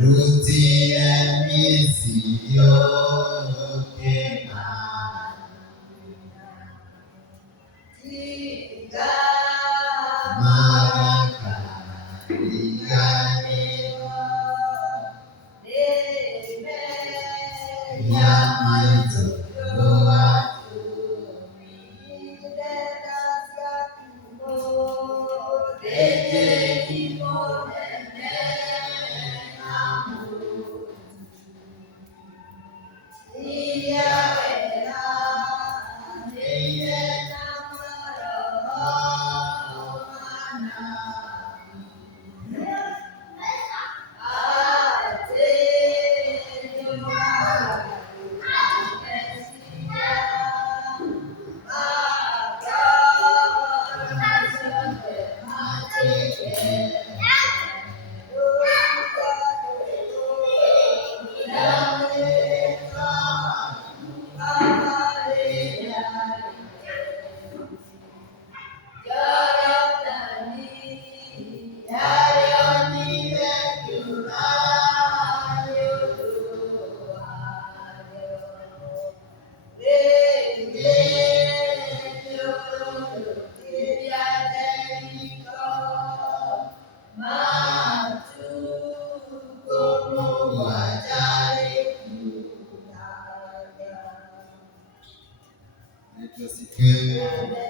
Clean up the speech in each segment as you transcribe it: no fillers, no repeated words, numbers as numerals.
Ruti emisiyo kema tiga maraka ligani deme ya maito doa tumi dedaska tumo deje imo dene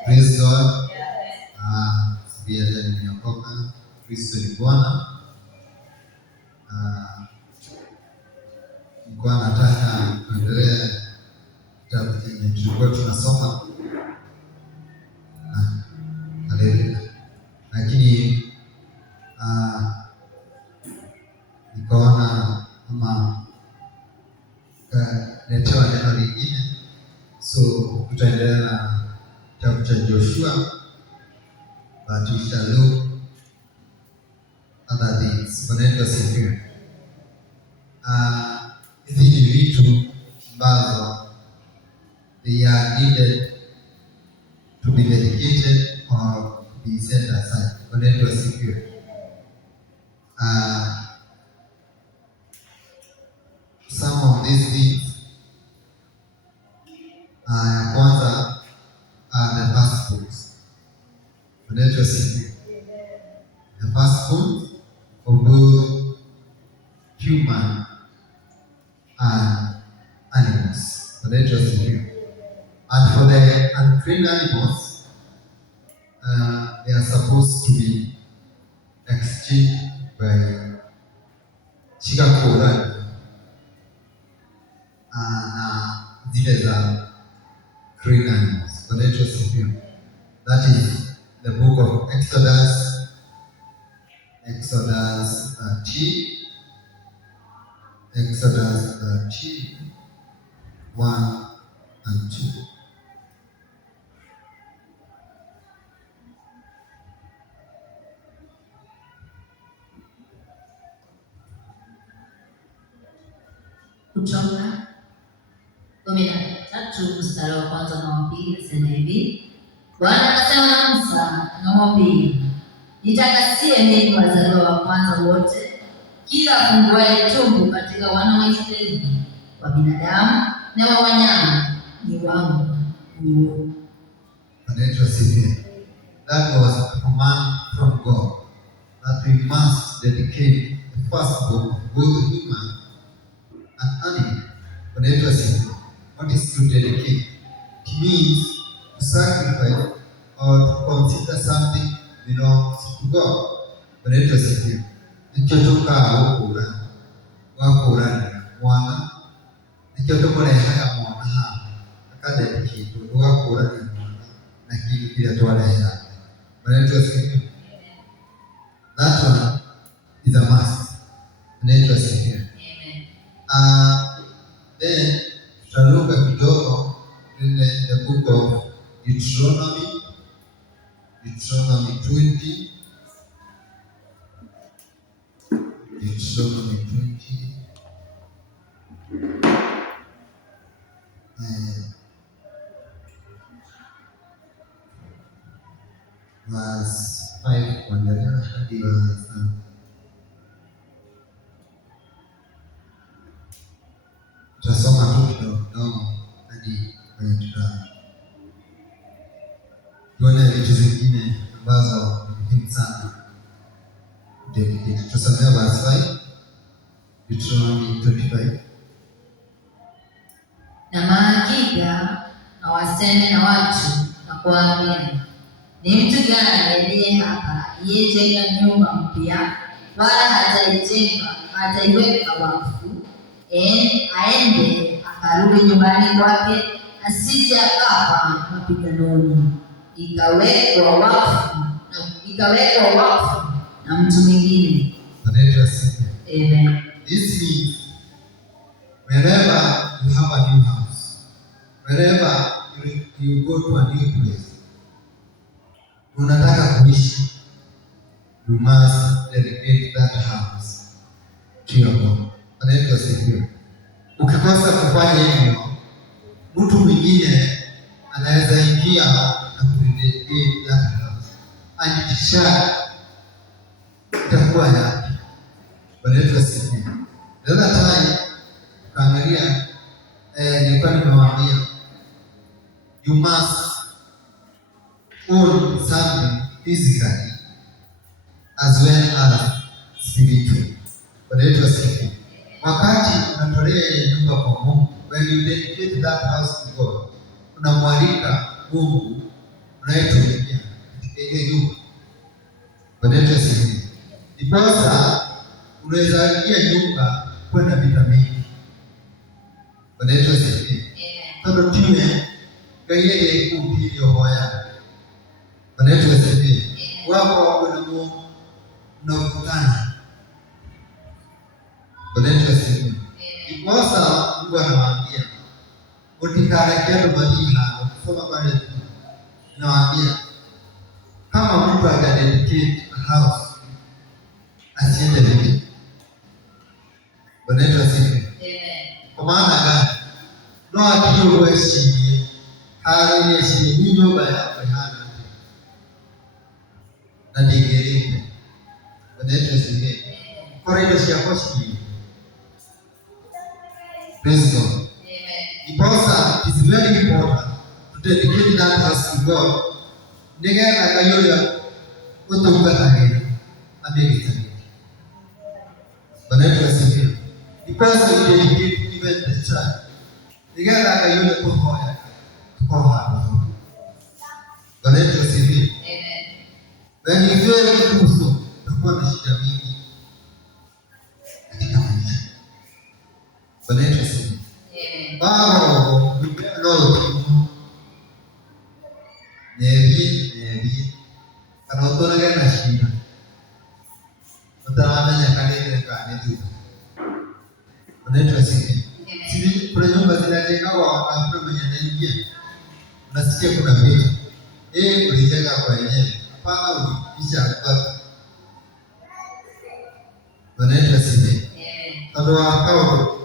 Praise God. Sikia nimeokoka. Kristo ni Bwana. Nilikuwa nataka kuendelea kitabu chenye tulikuwa tunasoma. Haleluya. Lakini nikaona kama letewa neno lingine. So tutaendelea na kitabu cha Joshua, but we shall look other things. Bwana asifiwe. Hizi ni vitu ambazo they are needed to be dedicated or to be set aside. Bwana asifiwe. Some of these things ya kwanza the first fruits. Bwana asifiwe. The first fruits of both human and animals. Bwana asifiwe. And for the unclean animals, they are supposed to be exchanged by chikakura na zile za clean animals. Bwana asifiwe. That is the book of Exodus 30, Exodus 30, 1 and 2. Kutoka 13 mstari wa kwanza na wa pili nasema hivi: Bwana akasema na Musa na kumwambia, nitakasie mimi wazaliwa wa kwanza wote, kila afunguaye tumbo katika wana wa Israeli, wa binadamu na wa wanyama, ni wangu. Bwana asifiwe. That was a command from God that we must dedicate the firstborn of both human and animal. Bwana asifiwe. What is to dedicate? It means to sacrifice or to consider something belongs to God. Bwana asifiwe. Nichotoka ukura wakurani mwana nichotoka haya mwana akadedicate wakurani mwana na kitu kile twalea. Bwana asifiwe. That one is a must. Bwana asifiwe. Then tutaruka kidogo in the book of Deuteronomy 20. Deuteronomy 20. Verse 5 kuendelea hadi verse tutasoma tu kidogo hadi kwenye tuone vitu zingine ambazo ni muhimu sana. Tutasomea verse 5, Deuteronomy 25. Na maakida na waseme na watu na kuwaambia, ni mtu gani aliye hapa aliyejenga nyumba mpya wala hataiweka wakfu, aende akarudi nyumbani kwake, asije akafa mapiganoni, ikawekwa wakfu na mtu mwingine. Amen. This means wherever you have a new house, wherever you go to a new place, unataka kuishi, you must dedicate that house to your God. Anaitwa siku. Ukikosa kufanya hivyo, mtu mwingine anaweza ingia na kudedicate that house. Anakisha itakuwa yake. Anaitwa siku. The other time kaangalia nilikuwa nimewaambia you must own something physically as well as spiritually. Anaitwa siku. Wakati unatolea ile nyumba kwa Mungu, when you dedicate that house to God, unamwalika Mungu unayetumikia ile nyumba. Anaitwa siku. Ndiposa unaweza ingia nyumba kwenda vitamini. Anaitwa siku. Tado tiwe kayeye kupilio hoya. Anaitwa siku. Wako na Mungu na ukutana. Anaitwa siku. Ndiposa Mungu anawaambia utikarakia madiha kusoma pale nawaambia kama mtu akadedicate a house asiende vipi. Anaitwa siku. Kwa maana gani? No akiyo weshi hali yeshi ni nyumba yako hana na digereke. Anaitwa siku. Kwa hiyo si akoshi. Praise God. Amen. Because it is very important to dedicate that house to God. Nega na kayoya utokatage amegita. Anaitwa siku. Because we dedicate even the church. Nega na kayoya kuhoya. Kuhoya. Anaitwa siku. Amen. When you fail to do so, utakuwa na shida mingi katika maisha. Anaitwa siku. Baba, Lord, nevi, kana utonaga na shida. Utaramenya kanene kane tu. Anaitwa siku. Sisi kuna nyumba zinajengwa hakuna mwenye anaingia. Unasikia kuna vitu. Ulijenga kwa yenyewe. Hapana ulipisha hapa. Anaitwa siku. Tado wakao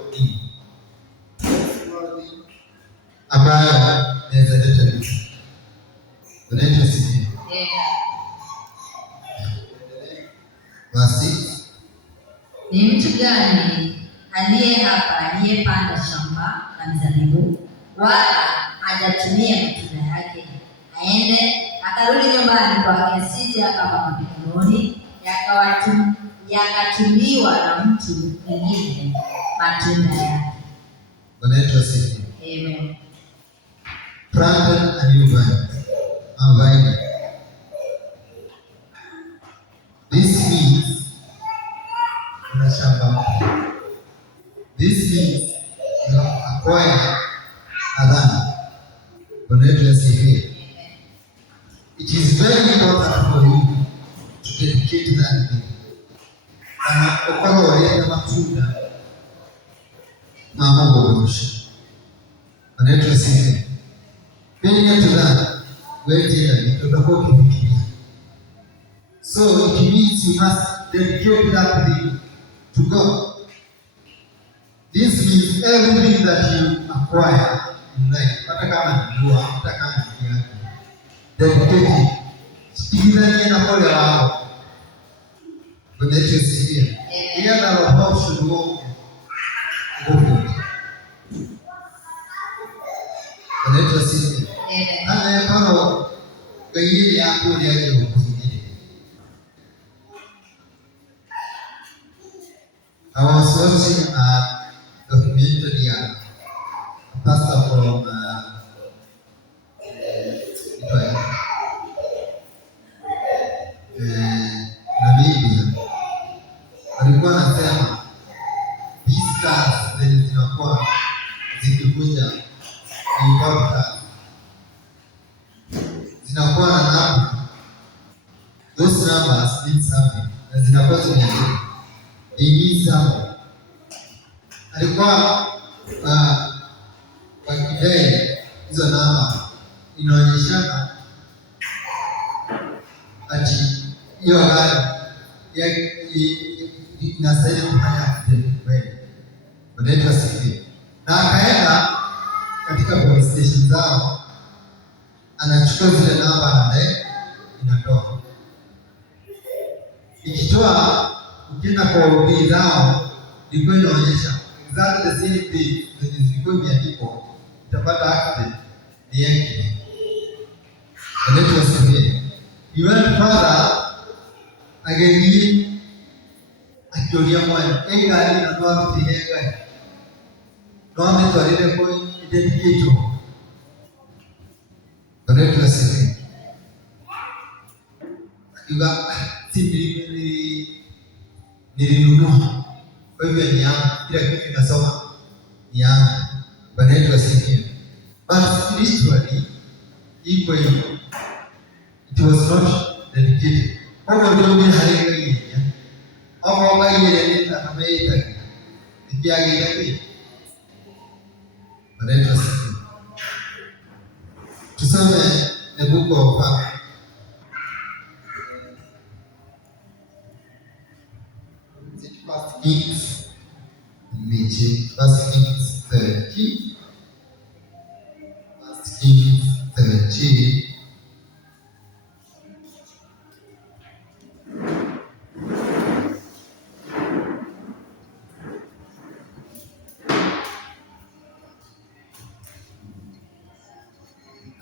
ambayo naweza leta vitu. Anaitwa siku. Basi ni mtu gani aliye hapa aliyepanda shamba la mizabibu wala hajatumia matunda yake, aende akarudi nyumbani kwake, asije akafa mapiganoni, yakatumiwa na mtu mwingine matunda yake. Anaitwa siku. Amen. Planted a new vine. This means una shamba. This means you acquire a land. Anaitwa siku. It is very important for you to dedicate that thing. Na ukao waleta matunda mama bogoshi. Anaitwa siku. When to that, so it means you must dedicate that thing to God. This means everything that you acquire in life, hata kama ni dua, hata kama ni yako, dedicate it. Sikilizani na moyo wako. Anaitwa siku. Yeye ana roho should walk. yetu sisi. Ana karo gayini yako ni aje kufikiri. I was watching a documentary a pastor from Namibia. Alikuwa anasema these cars zenye zinakuwa zikikuja ni podcast zinakuwa na namba, those numbers mean something, na zinakuwa zimeandikwa mean something. Alikuwa wakidai hizo namba inaonyeshana ati hiyo gari inastahili kufanya accident kweli. Wanaitwa sivyo. Na akaenda katika police station zao, anachukua zile namba na inatoa. Ikitoa, ukienda kwa OB zao, ilikuwa inaonyesha exactly the same thing zenye zilikuwa imeandikwa, utapata accident ni yake. Wanaitwa sivyo. He went further, again, akiolia mwana, gari na ndoa mtihenga. Ndoa mtualile kwa identikito. Wanaitwa sivyo. Akiwa nilinunua. Kwa hivyo ni yangu, kila kitu kinasoma ni yangu. Wanaitwa sivyo. But spiritually, iko hivyo. It was not dedicated. Kama ndio mimi halinga hii. Au kama ile nenda kama ile. Ikiaga ile. Wanaitwa sivyo. Tusome the book of First Kings 30. First Kings 30.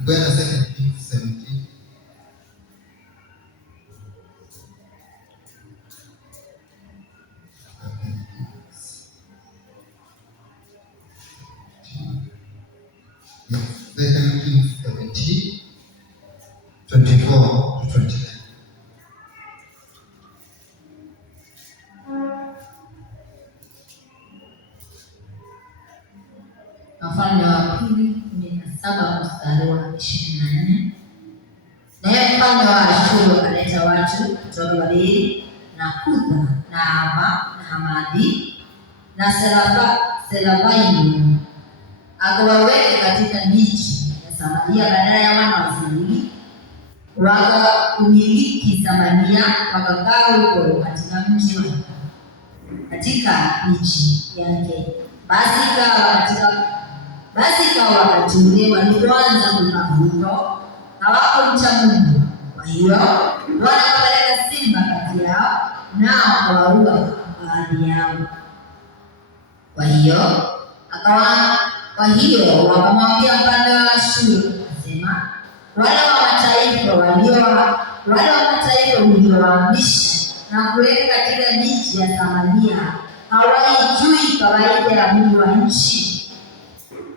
When I say Kings 17. Second Kings 17, 24 to 29. Wafalme wa Pili 17 mstari wa 24. Naye mfalme wa Ashuru akaleta watu kutoka Babeli na Kutha na Hama na Hamadi na Selavaimu, akawaweka katika miji ya Samaria badala ya wana wa Israeli. Wakaumiliki Samaria, wakakaa huko katika mji wake, katika miji yake. Basi ikawa wakati ule walipoanza kukaa huko, hawakumcha Mungu. Kwa hiyo Bwana akapeleka simba kati yao, nao akawaua baadhi yao. Kwa hiyo wakamwambia mfalme wa Ashuru, akasema, wale wa mataifa uliowaamisha na kuweka katika miji ya Samaria hawaijui kawaida ya Mungu wa nchi.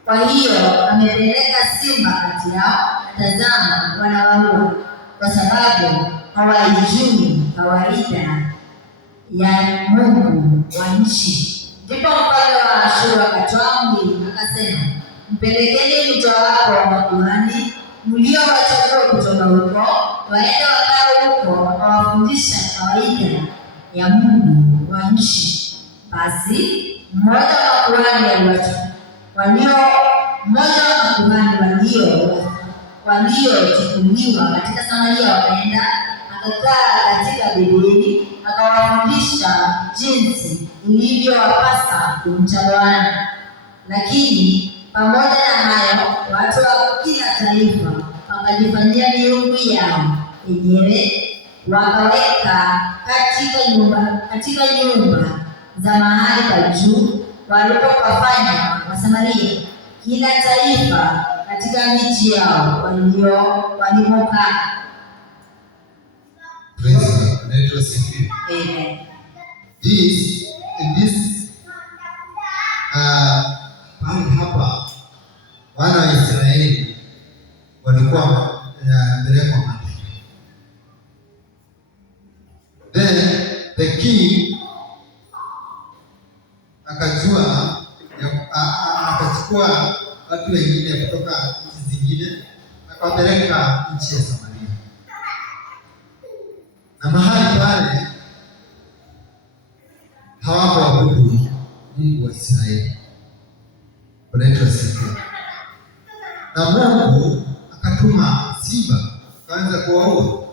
Kwa hiyo amepeleka simba kati yao, tazama wanawaua, kwa sababu hawaijui kawaida ya Mungu wa nchi. Ndipo mfalme wa Ashuru akatoa amri, akasema, mpelekeni mtowapo wa makuhani mliowachagua kutoka huko, waende wakae huko, wakawafundisha kawaida ya Mungu wa nchi. Basi mmoja wa makuhani waliochukuliwa katika Samaria wakaenda, akakaa katika Babeli, akawafundisha jinsi ilivyowapasa kumcha Bwana. Lakini pamoja na hayo, watu wa kila taifa wakajifanyia miungu yao wenyewe, wakaweka katika nyumba za mahali pa juu walipopafanya Wasamaria. Kila taifa katika miji yao walimokaa. Amen. Mahali hapa wana wa Israeli walikuwa wamepelekwa mateka. Then the king akachukua watu wengine kutoka nchi zingine akawapeleka nchi ya Samaria, na mahali pale hawakuabudu Mungu wa Israeli. Na Mungu akatuma simba akaanza kuwaua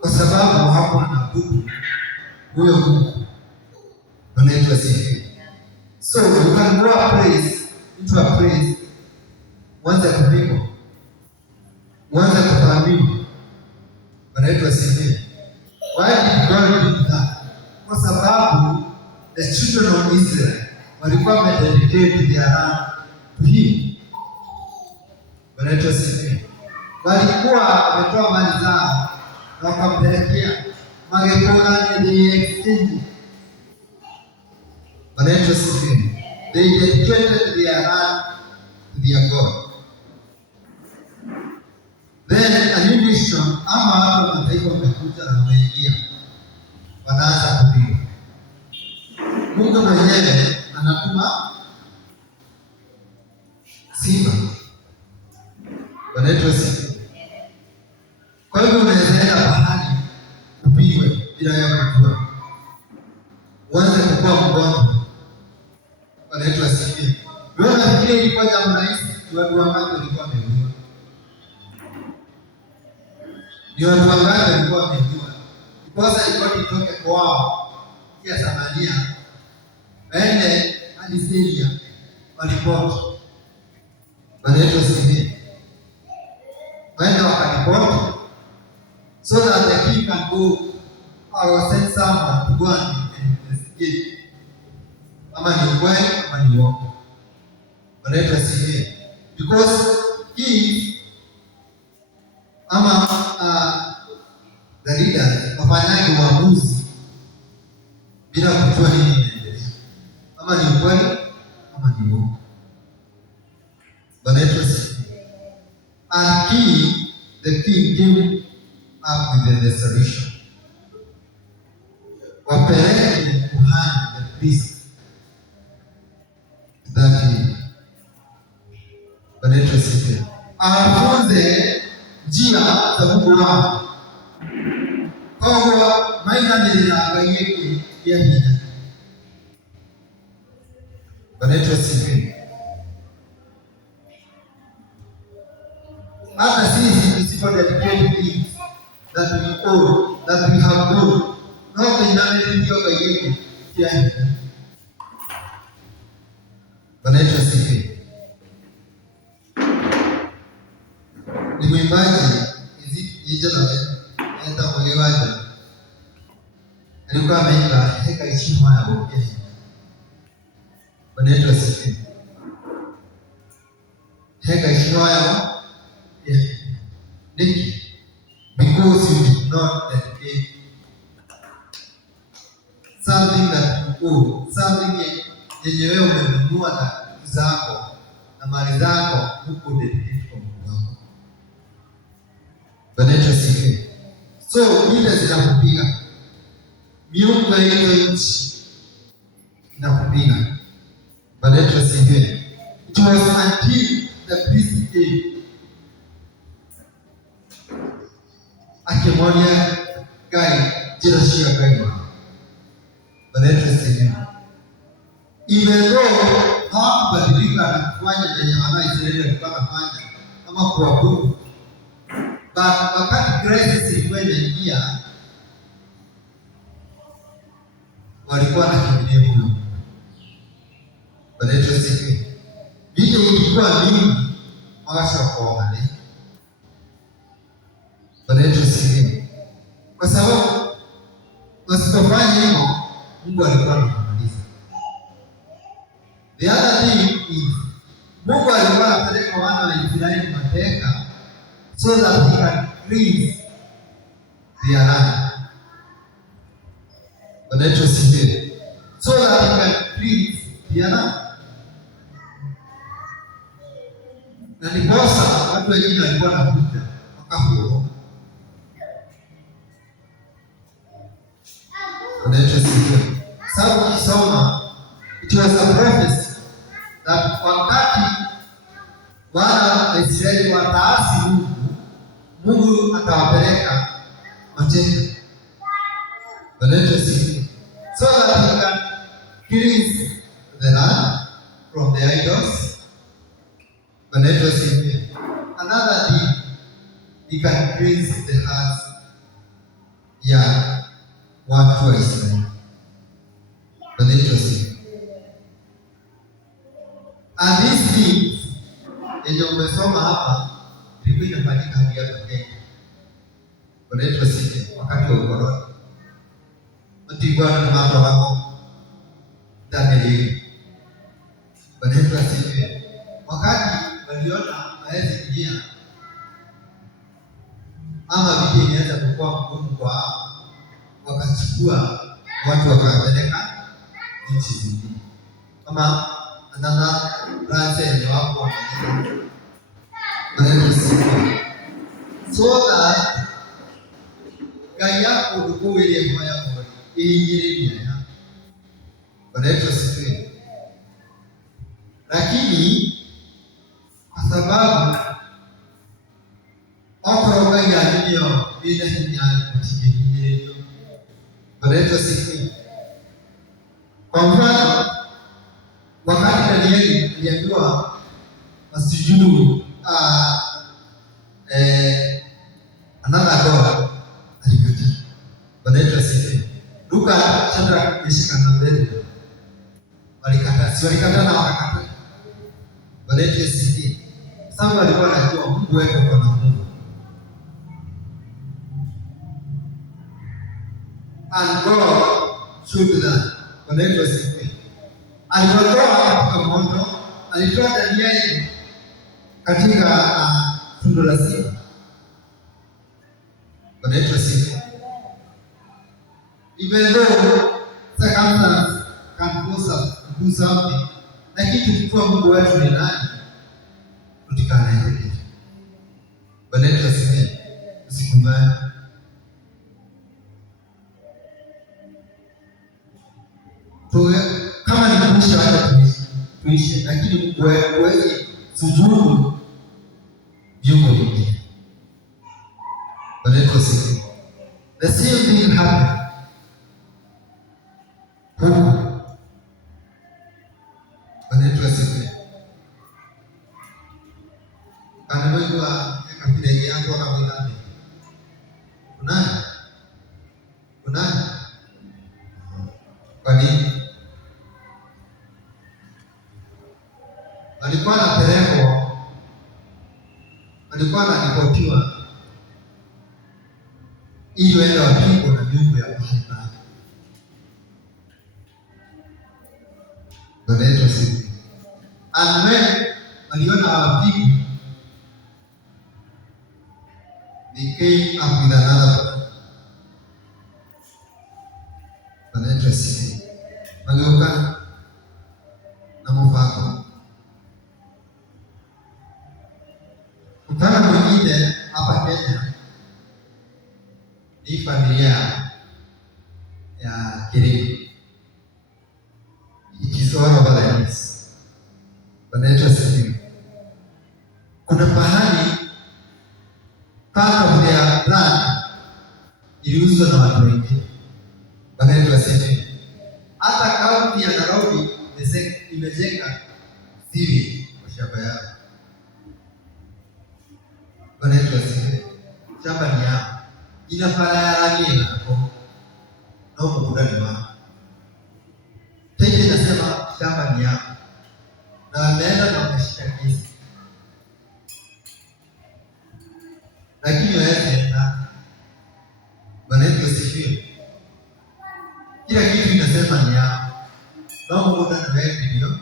kwa sababu hawakuwa wanaabudu huyo Mungu. So you can go a place into a place, uanze kupigwa, uanze kufahamika. Why did God do that? Kwa sababu the children of Israel walikuwa wamededicate their land to him. Walikuwa wametoa mali zao na wakampelekea magepona ni exchange. They dedicated their land to their God. Then a new nation ama watu wa mataifa wamekuja na wameingia, wanaanza kupigwa. Mungu mwenyewe anatuma simba. Kwa hivyo unaweza enda bahari upigwe bila ya kujua, uanze kukua mgonjwa. Wewe unafikiri ilikuwa jambo rahisi? Watu wangapi walikuwa wameuliwa? Ni watu wangapi walikuwa wameuliwa? Kikosa ilikuwa kitoke kwao ya Samaria waende hadi Syria walipoti. Waende wakaripoti so that the king can go or send someone to go and investigate. Ama ni ukweli ama ni uongo. Because kings ama the leaders wafanyaji uamuzi bila kujua nini inaendelea, ama ni ukweli ama ni uongo. And the king came up with the solution. Wapeleke kuhani, the priest, afunze njia za Mungu wao kwa maana nililangaiye ya hina. Hata sisi tusipodedicate things that we owe, that we have done, no kinamilio kaiye ya hina. Ni mwimbaji enda mwewaja alikuwa ameimba heka heshima ya Mungu. Heka heshima ya Niki, because you did not dedicate something that you owe, something yenye wewe umenunua na zako na mali zako, huko dedicate kwa Mungu wako. So ile zinakupiga miungu ya hiyo nchi inakupiga. It was until the priest came akimwambia Gai jirashia Gai. Even though hawakubadilika na kufanya yenye Wanaisraeli walikuwa wanafanya ama kuabudu, but wakati grace ilikuwa inaingia walikuwa wanakimbilia huyo. Vita ilikuwa mingi hawashakuona. Kwa sababu wasipofanya hivyo Mungu alikuwa anamaliza. The other thing is Mungu alikuwa anapeleka wana wa Israeli mateka so that he can cleanse their land. Wanaitwa sihiri. So that he can cleanse their land. Na ndiposa watu wengine walikuwa wanakuja wakahuo. Wanaitwa sihiri. Sababu ukisoma, it was a prophecy that wakati wana wa Israeli wataasi Mungu, Mungu atawapeleka mateka. Wanaitwa sihiri. So that he can cleanse the land from the idols. Wanaitwa sihiri. Another thing, he can cleanse the hearts ya watu wa Israeli. Wanaitwa sihiri. And these things yenye umesoma hapa ilikuwa inafanyika hadi hapa Kenya. Wanaitwa sihiri wakati wa ukoloni. Mtigwana na mambo wako Danieli. Wanaitwa sihiri. Wakati waliona hawezi kuingia ama vitu inaweza kukua mgumu kwa wakachukua watu wakawapeleka nchi zingine. Kama another branch yenye wako wanaitwa sihiri. So that gaya ulikuwa ile moya moja iingilia ya. Wanaitwa sihiri. Lakini kwa sababu okoroga ya ndio bila hinyani kutigiriro. Wanaitwa sihiri. Kwa mfano, wakati Danieli aliambiwa wasijudu another god, alikataa. Wanaitwa sihiri. Luka Shadraka, Meshaki na Abednego walikataa. Si walikataa na wakakataa. Wanaitwa sihiri. Sababu walikuwa wanajua Mungu wetu kwa Mungu. And God showed them. Wanaitwa sihiri. Aliwatoa katika moto, alitoa Danieli katika tundu la simba. Wanaitwa sihiri. Even though circumstances can force us to do something, lakini tukijua Mungu wetu ni nani, tutikana hivi. Wanaitwa sihiri. Usikubali. Kama ni kuishi hata tuishi, lakini huwezi sujudu viungo vingine. Wanaitwa sihiri. The same thing happened huku. Wanaitwa sihiri. Kanawekwa kabila yako kama nani? Kunani? Kwa nini? Walikuwa wanapelekwa, walikuwa wanaripotiwa ili waende wapigwe na miungu ya mbalimbali. Wanaitwa sihiri. And when waliona hawapigwi, they came up with another plan. Wanaitwa sihiri. Wageuka na mfano. Mfano mwingine hapa Kenya ni familia ya Kirima. Ikisoro Balanisi. Wanaitwa sihiri. Kuna pahali part of their land iliuzwa na watu wengine. Wanaitwa sihiri. Hata kaunti ya Nairobi imejenga siri kwa shamba yao. Wanaitwa sihiri. Shamba ni yao. Inafanya ya rangi yako. Na muda ni wao. Tete nasema shamba ni yao. Na wameenda na wameshika kesi. Lakini waenda. Wanaitwa sihiri. Kila kitu inasema ni yao. Na muda ni wewe ndio.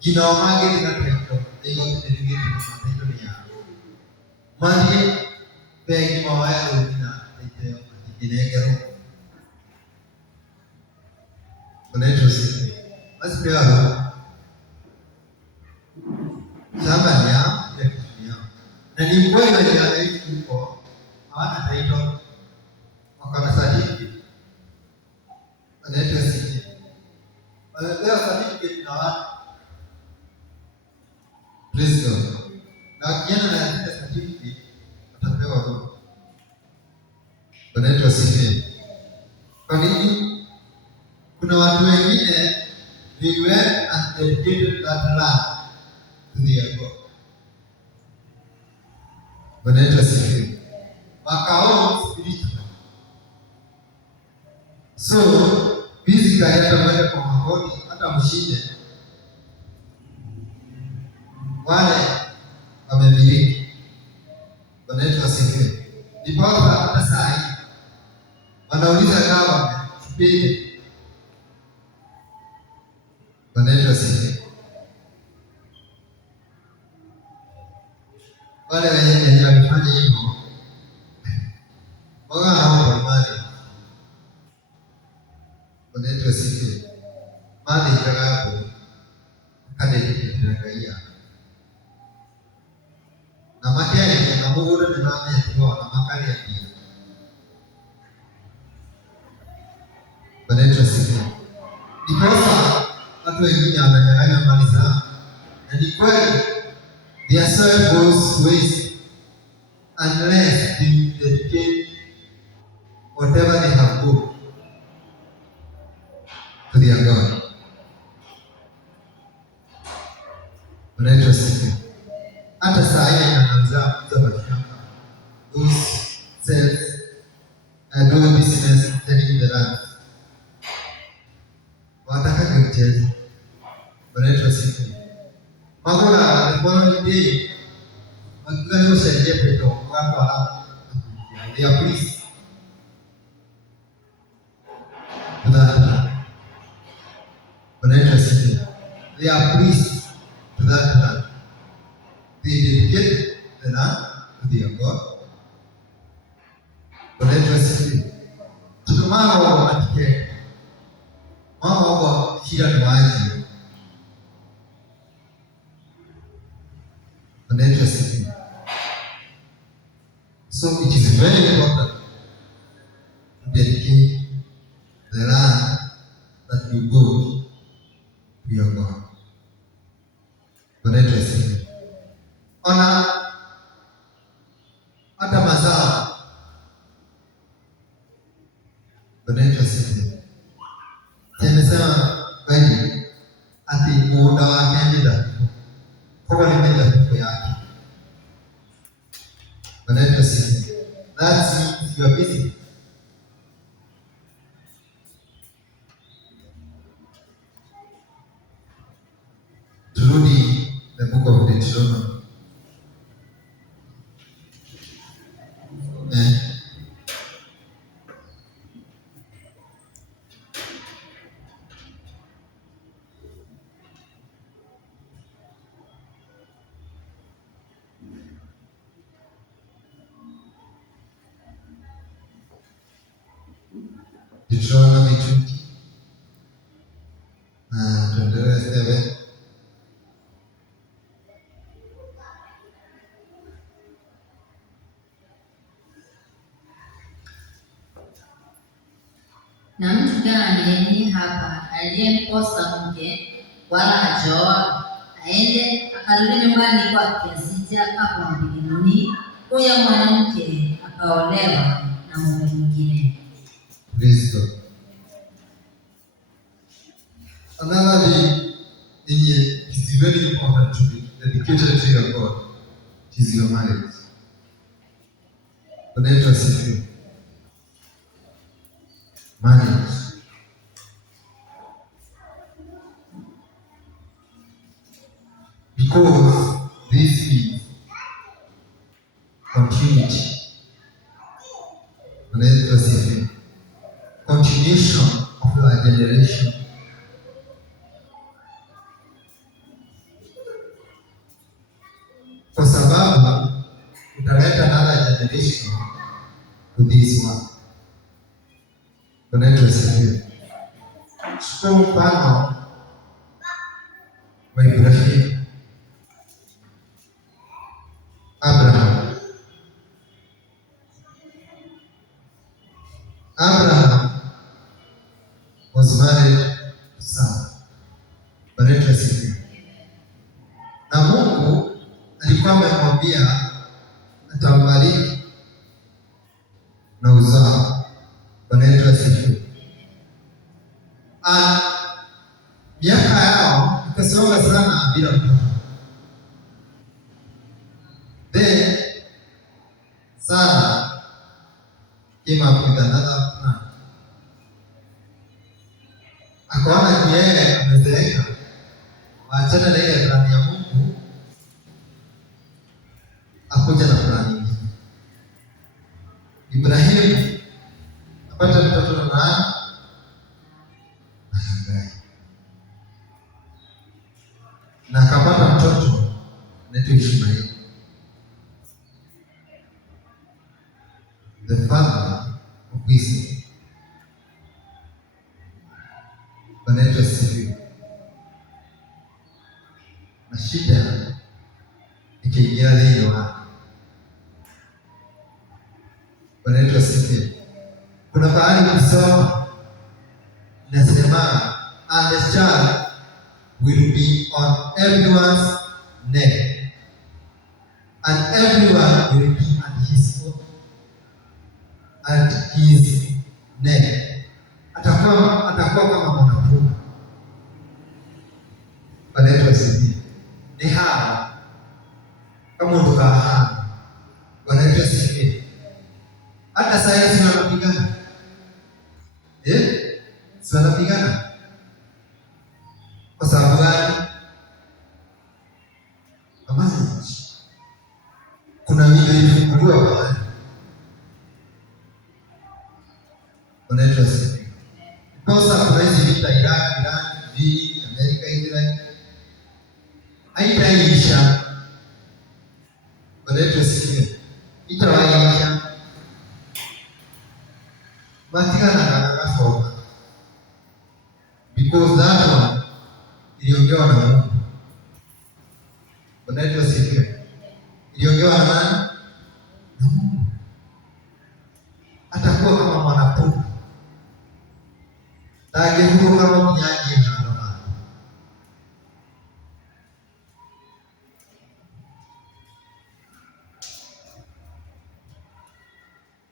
Jina wamage linapeleka hiyo kitu ya mali begi mawaya na ndio inegero kunaitwa sisi basi pia shamba ni ya na ni kweli wanaishi huko hawana title wakana certificate anaitwa sisi wanapewa certificate na watu Kristo na kijana na ile certificate atapewa huko wanaitwa sisi. Kwa nini? Kuna watu wengine they went and dedicated that land to their God. Wanaitwa sisi. Wakao spiritual. So physically hata moja kwa magoti hata mshinde wale wamemiliki. Wanaitwa sisi. Ndipo hata saa hii wanauliza kama spidi wanaitwa sisi. Wale wenye walifanya hivyo wao hao mali wanaitwa sisi. Mali itakapo kadiri kitakaia na makali na muhuri ni mali ya kiroho na makali ya kiroho wanaitwa sisi. Ndiposa watu wengine wananyang'anya mali zao, na ni kweli their soul goes to waste unless they dedicate whatever they have got to their God. Wanaitwa sisi. Hata saa hii anaanza kuuza mashamba, those sales and do business selling the land. Wataka mchezo wanaitwa sisi. Magona the following day wakikana ushaje peto watu wana they are pleased that wanaitwa sisi. They are pleased to that land. They dedicate the land to their God. Wanaitwa sisi. Tukumao watike mama wa shida ni wazi. Wanaitwa sisi. So it is very important to dedicate the land that you go to your God. Wanaitwa sisi. Ona hata mazao wanaitwa sisi. Nimesema kweli ati muda wake ndio kwa nimeenda huko yake. Wanaitwa sisi. That's your business. Turudi the book of Deuteronomy. Deuteronomy 20 na tuendelee 7. Na mtu gani hapa aliyemkosa mke wala hajaoa, aende akarudi nyumbani kwake, asije akafa mapigano, huyo mwanamke akaolewa na mume mwingine. Praise God. Another thing is very important to be dedicated to your God. It is your marriage. Wanaitwa sisi. Marriage. Because this is continuity. Wanaitwa sisi. Continuation of your generation. generation to this one. Bwana wetu asifiwe. Chukua mfano wa Ibrahimu. Abraham was married to Sarah. Bwana wetu asifiwe. Na Mungu alikuwa amemwambia atambariki na uzao. Bwana wetu asifiwe. Miaka yao ikasonga sana bila mtoto. Then Sarah came up with another plan. Akaona yeye amezeeka, waachana na ile plan ya Mungu, akuja na plan nyingine. Ibrahimu apata mtoto na nani? Na akapata mtoto anaitwa Ishmaeli, the father of Isaac. Bwana wetu asifiwe. Na shida ikiingia leo, Bwana wetu asifiwe. Kuna bahari kusoma nasema, and the child will be on everyone's neck, and everyone will be at his neck. Atakuwa kama mwanapunda. Bwana wetu asifiwe. Ni hawa kama nduka hawa. Bwana wetu asifiwe. Hata saa hizi wanapigana. Wanapigana. Kwa sababu gani? Amani. Kuna video ilifunguliwa pale. Bwana wetu asifiwe. Kosa kuna hizi vita Iraq, Amerika, Israel. Haitaisha. Bwana wetu asifiwe. Itawaisha. Matikana kakafoka. Because that one iliongewa na Mungu. Bwana wetu asifiwe. Iliongewa na nani? Na Mungu. Atakuwa kama mwanapunda. Tage huo kama mnyaji hana.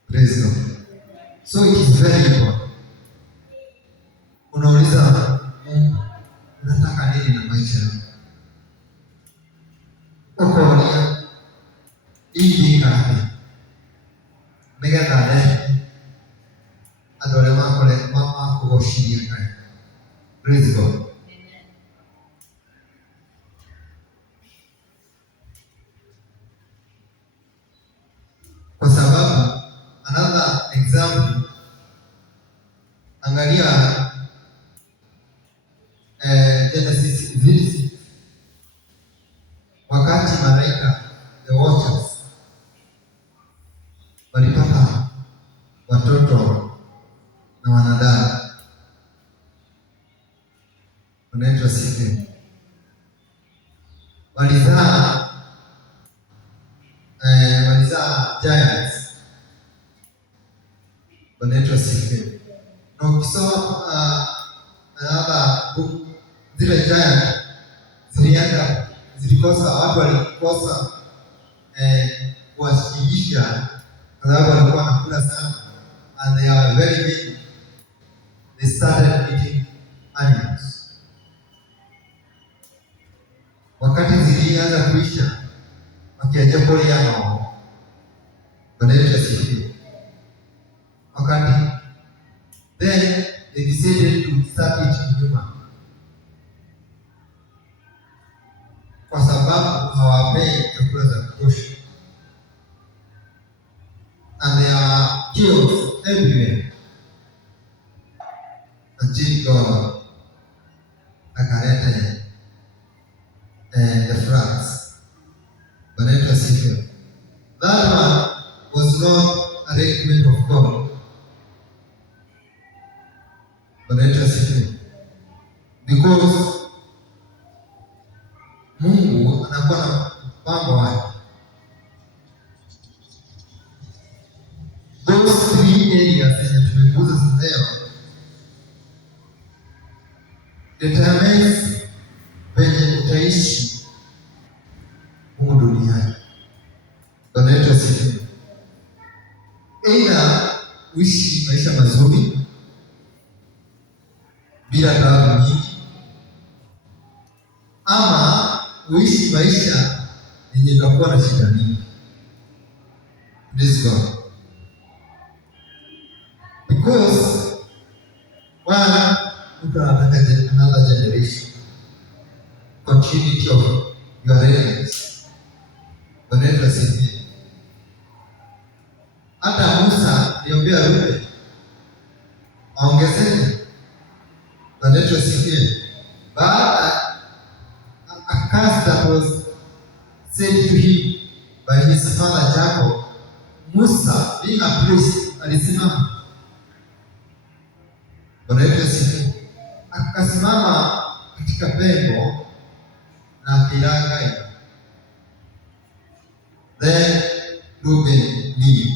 Praise God. So it is very important. Unauliza Mungu, unataka nini na maisha yangu? Ukonia hii kapi. Mega dale. Adore makole mama kuoshiria kai. Praise God. Kwa sababu another example, angalia Genesis 36. Wakati malaika the watchers walipata watoto na wanadamu, wanaitwa siku walizaa giants, wanaitwa siku. Na ukisoma another book, zile giant zilikosa, watu walikosa kuwashibisha kwa sababu walikuwa wanakula sana, and they are very big. They started eating animals. Wakati zilianza kuisha, wakiacha pole yao, wanaisha siku. Wakati then they decided to start eating human, kwa sababu hawapei chakula za kutosha, and there are kills everywhere. Until God akaleta the floods. Bwana wetu asifiwe. That one was Bwana Yesu asifiwe. Because Mungu anakuwa na mpango wake. Those three areas zenye tumekuza leo determines venye utaishi humu duniani. Bwana Yesu asifiwe. Aidha uishi maisha mazuri bila taabu nyingi, ama uishi maisha yenye itakuwa na shida nyingi. Praise God. Because one, mtu anataka another generation, continuity of your relatives. Bwana Yesu asifiwe. Hata Musa aliombea Reuben aongezeke. Bwana Yesu asifiwe. Baada a curse that was said to him by his father Jacob, Musa being a priest alisimama. Bwana Yesu asifiwe. Akasimama katika pengo na akilanga. Then Reuben knew.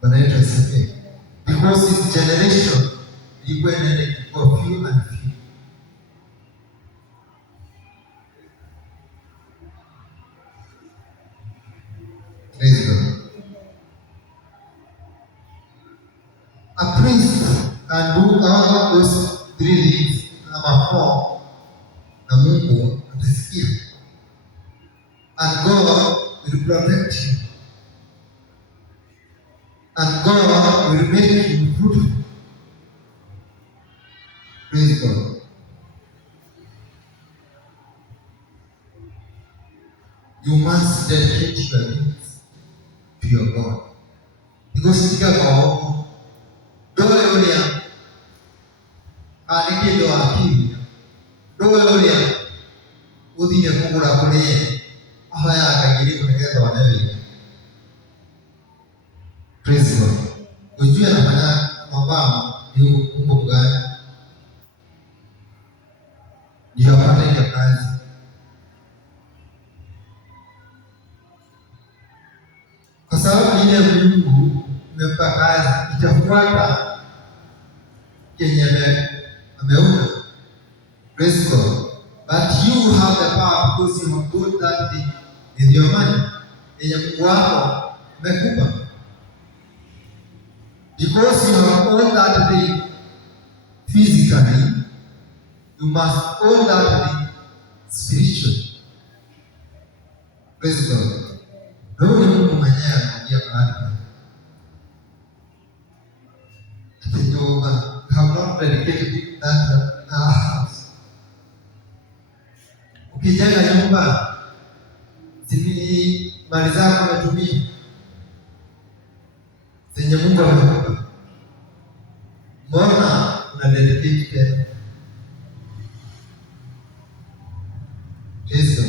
Bwana Yesu asifiwe. Because his generation ilikuwa inaenda kwa few and few. Praise God. A priest can do all those three things. Number 4, na Mungu atasikia. And God will protect you. And God will make you fruitful. Praise God. You must dedicate your lives to your God. Because God, doa ulia aliki doa akili, doa ulia udine kungura kulie, ahaya akagiri kunegeza wanawe. Praise God. Ujue nafanya mabamu ni Mungu gani? Ndio apate hiyo kazi. Kwa sababu ile Mungu umempa kazi itafuata kenye ameumba. Praise God. But you have the power because you have got that thing with your money. Yenye Mungu wako amekupa. Because you have owned that thing physically, you must own that thing spiritually. Praise God. Roho ni Mungu mwenyewe anaingia mahali pale. Kidogo have not dedicated that house. Ukijenga nyumba, zini mali zako umetumia zenye Mungu amekupa. Mbona una dedicate tena? Kristo.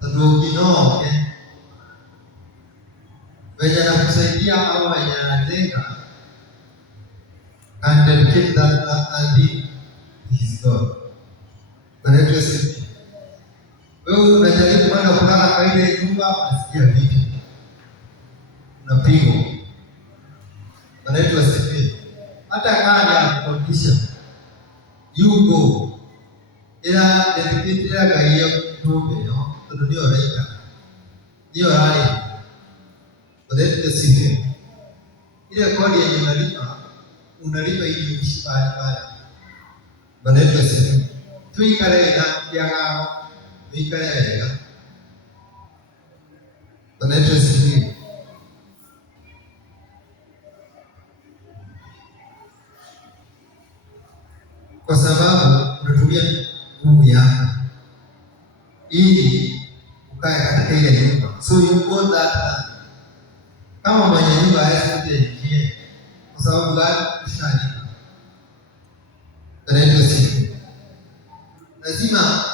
Tadu ukinoke wenye anakusaidia au wenye anajenga and dedicate that and his God. Bwana Yesu asifiwe. Wewe unajaribu kwenda kulala kwa ile nyumba, unasikia vipi? Unapigwa. Bwana Yesu asifiwe. Hata kama ya condition you go ila dedicate ya hiyo tume no ndio raika ndio rai. Bwana Yesu asifiwe. Ile kodi yenye unalipa ili uishi pale. Bwana Yesu asifiwe. Tuikale na yaga tuikale yaga. Bwana Yesu asifiwe. Kwa sababu unatumia nguvu yako ili ukae katika ile nyumba. So you go that land. Kama mwenye nyumba hayaje kwa sababu gani? Ushalipa. Bwana Yesu asifiwe. Lazima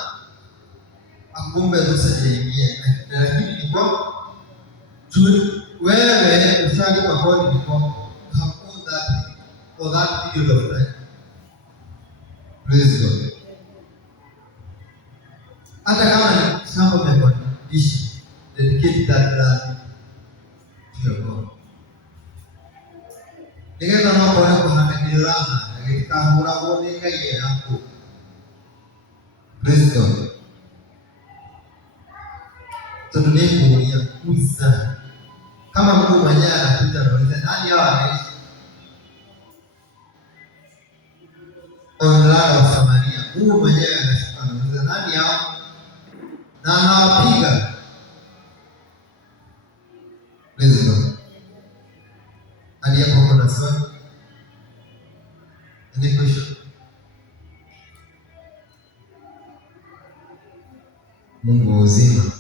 akuombe ruhusa niingie, lakini ni kwa wewe ushalipa kodi ni kwa for that period of time. Praise God. Hata kama ni shamba umekodisha, dedicate that land to your God. Ningependa kuona kwa hakika katika hura ngai yako. Praise God. Tunekuja kuisa kama Mungu mwenyewe anakuja anauliza nani hao anaishi online wa Samaria. Mungu mwenyewe anashuka anauliza nani hao, na anawapiga. Praise God. Hadi hapo kuna swali? Any question? Mungu uzima.